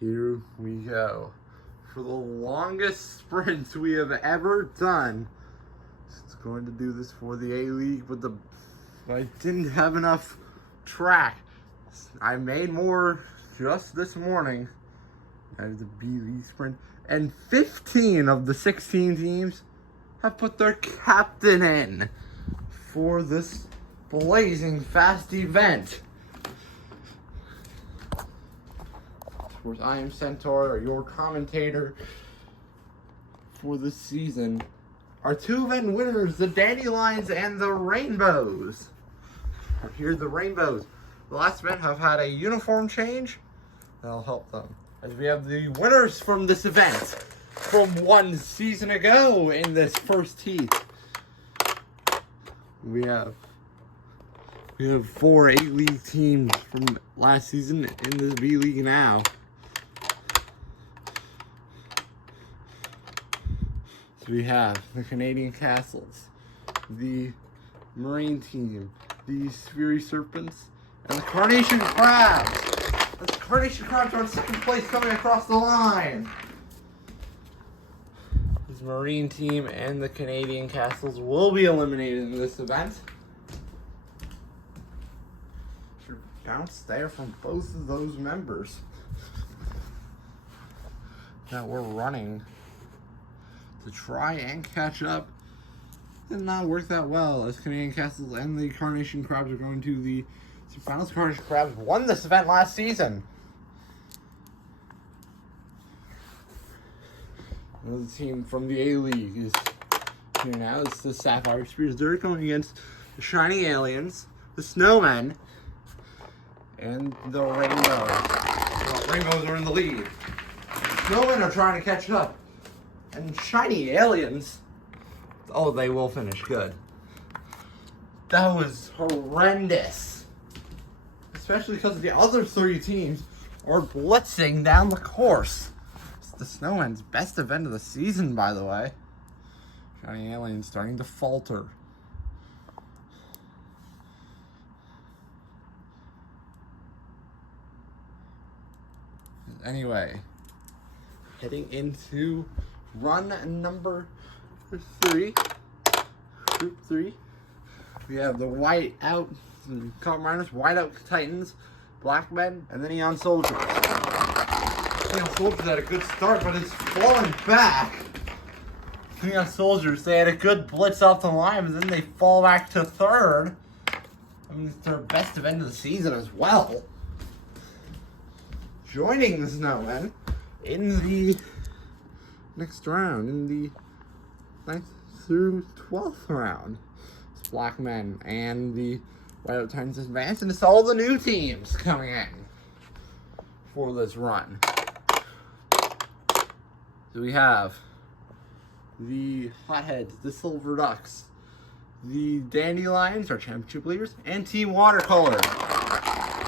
Here we go. For the longest sprint we have ever done. It's going to do this for the A-League, but I didn't have enough track. I made more just this morning. That is a B-League sprint. And 15 of the 16 teams have put their captain in for this blazing fast event. Of course, I am Centaur, your commentator for this season. Our two event winners, the Dandelions and the Rainbows. Here are the Rainbows. The last event have had a uniform change. That'll help them. As we have the winners from this event from 1 season ago in this first heat. We have 4 A-League teams from last season in the B-League now. So we have the Canadian Castles, the Marine team, the Fury Serpents, and the Carnation Crabs. The Carnation Crabs are in second place coming across the line. This Marine team and the Canadian Castles will be eliminated in this event. Should bounce there from both of those members that we're running to try and catch up. Did not work that well as Canadian Castles and the Carnation Crabs are going to the finals. Carnation Crabs won this event last season. Another team from the A-League is here now. It's the Sapphire Spears. They're going against the Shiny Aliens, the Snowmen, and the Rainbows. The Rainbows are in the lead. Snowmen are trying to catch up. And Shiny Aliens, oh, they will finish good. That was horrendous. Especially because the other 3 teams are blitzing down the course. It's the Snowmen's best event of the season, by the way. Shiny Aliens starting to falter. Anyway, heading into run number 3, group 3. We have the White Out Miners, White Out Titans, Black Men, and the Neon Soldiers. Neon Soldiers had a good start, but it's falling back. Neon Soldiers, they had a good blitz off the line, but then they fall back to 3rd. I mean, it's their best event of the season as well. Joining the Snowmen in the next round, in the 9th through 12th round. It's Black Men and the White Out Titans advance, and it's all the new teams coming in for this run. So we have the Hotheads, the Silver Ducks, the Dandelions, our championship leaders, and Team Watercolor.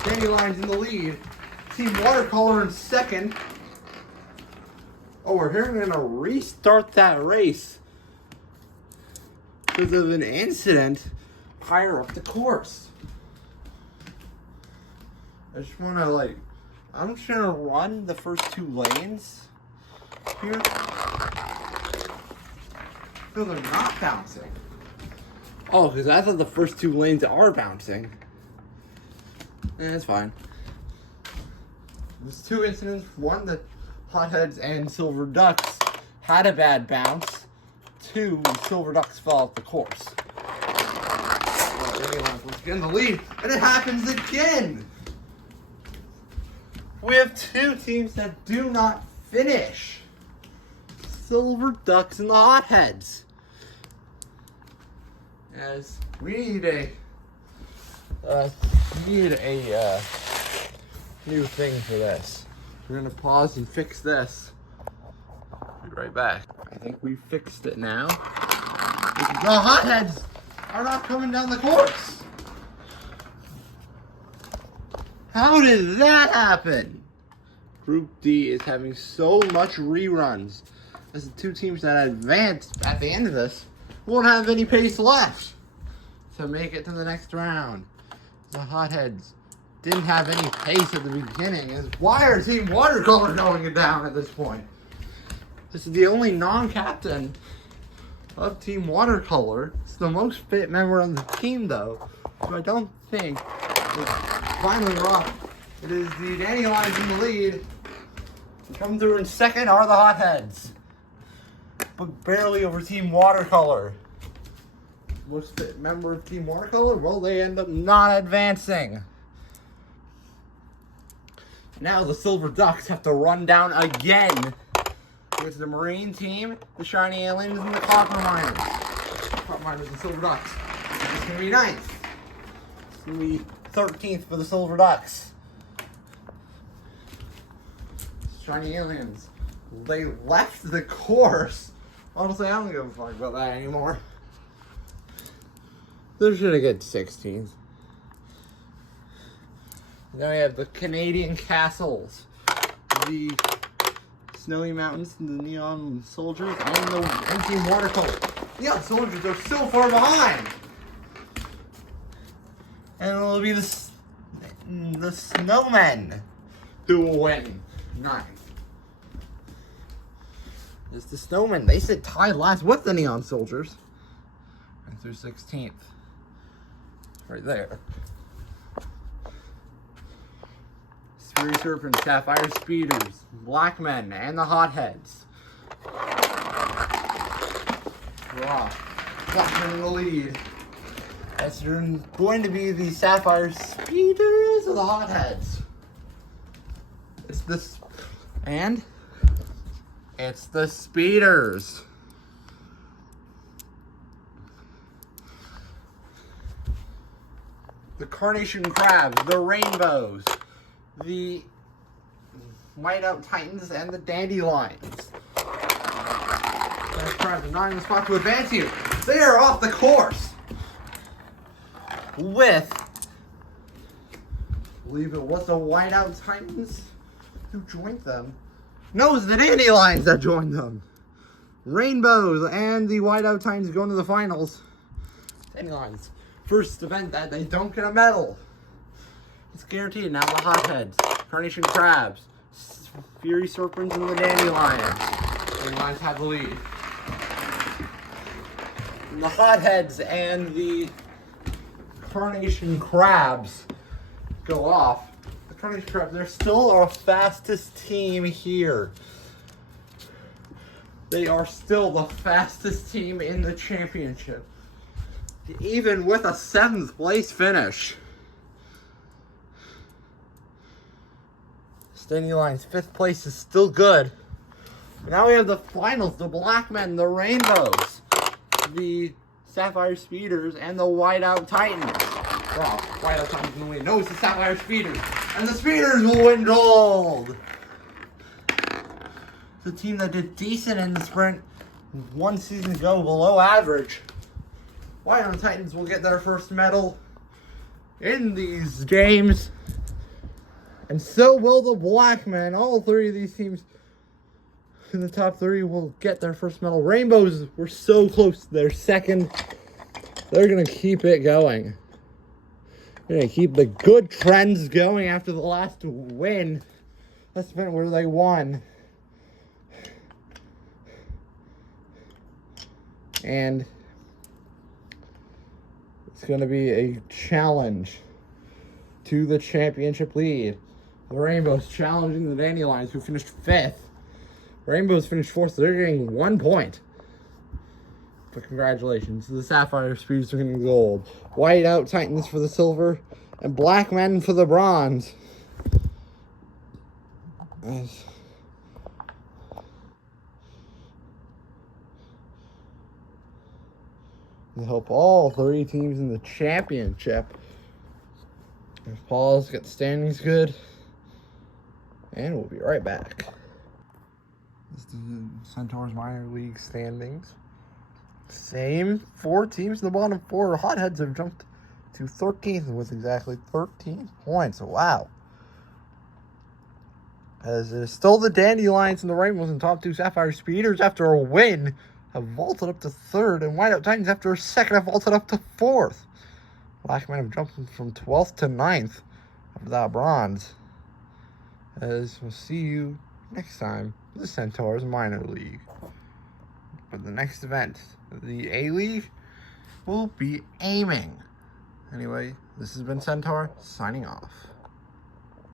Dandelions in the lead. Team Watercolor in second. Oh, we're going to restart that race because of an incident higher up the course. I just want to I'm just going to run the first 2 lanes here. No, they're not bouncing. Oh, because I thought the first 2 lanes are bouncing. That's fine. There's 2 incidents. One, the Hotheads and Silver Ducks had a bad bounce. 2, Silver Ducks fell off the course. Let's get in the lead, and it happens again. We have 2 teams that do not finish. Silver Ducks and the Hotheads. As we need a new thing for this. We're gonna pause and fix this. Be right back. I think we fixed it now. The Hotheads are not coming down the course. How did that happen? Group D is having so much reruns as the 2 teams that advanced at the end of this won't have any pace left to make it to the next round. The Hotheads didn't have any pace at the beginning. Why are Team Watercolor going down at this point? This is the only non-captain of Team Watercolor. It's the most fit member on the team, though. So I don't think it's finally rough. It is the Dandelions in the lead. Coming through in second are the Hotheads, but barely over Team Watercolor. Most fit member of Team Watercolor? Well, they end up not advancing. Now the Silver Ducks have to run down again with the Marine team, the Shiny Aliens, and the Copper Miners. Copper Miners and Silver Ducks. It's going to be 9th. It's going to be 13th for the Silver Ducks. Shiny Aliens. They left the course. Honestly, I don't give a fuck about that anymore. They're going to get 16th. Then we have the Canadian Castles, the Snowy Mountains, the Neon Soldiers, and Team Watercolor. Neon Soldiers are so far behind. And it'll be the Snowmen who will win 9th. It's the Snowmen. They sit tied last with the Neon Soldiers. And through 16th. Right there. Fury Serpents, Sapphire Speeders, Black Men, and the Hotheads. Black Men in the lead. As you're going to be the Sapphire Speeders or the Hotheads. It's this, and it's the Speeders. The Carnation Crabs, the Rainbows, the Whiteout Titans, and the Dandelions. Crabs are not in the spot to advance here. They are off the course. With, I believe it was the Whiteout Titans who joined them. No, it's the Dandelions that joined them. Rainbows and the Whiteout Titans going to the finals. Dandelions. First event that they don't get a medal. It's guaranteed. Now the Hotheads, Carnation Crabs, Fury Serpents, and the Dandelions. Dandelions have the lead. And the Hotheads and the Carnation Crabs go off. The Carnation Crabs, they're still our fastest team here. They are still the fastest team in the championship. Even with a 7th place finish. Dandelions 5th place is still good. But now we have the finals, the Black Men, the Rainbows, the Sapphire Speeders, and the Whiteout Titans. Well, Whiteout Titans will win. No, it's the Sapphire Speeders. And the Speeders will win gold. The team that did decent in the sprint one season ago, below average. Whiteout Titans will get their first medal in these games. And so will the Black Men. All 3 of these teams in the top 3 will get their first medal. Rainbows were so close to their second. They're going to keep it going. They're going to keep the good trends going after the last win. Last event where they won. And it's going to be a challenge to the championship lead. The Rainbows challenging the Dandelions, who finished 5th. Rainbows finished 4th. So they're getting 1 point. But congratulations. The Sapphire Speeders are getting gold. Whiteout Titans for the silver. And Black Men for the bronze. As we help all 3 teams in the championship. If Paul's got the standings good. And we'll be right back. This is the Centaurs minor league standings. Same 4 teams in the bottom 4. Hotheads have jumped to 13th with exactly 13 points. Wow. As it is still the Dandelions and the Rainbows in top 2. Sapphire Speeders, after a win, have vaulted up to 3rd. And Whiteout Titans, after a second, have vaulted up to 4th. Black Men have jumped from 12th to 9th. without bronze. As we'll see you next time, the Centaurs Minor League. But the next event, the A-League, will be aiming. Anyway, this has been Centaur, signing off.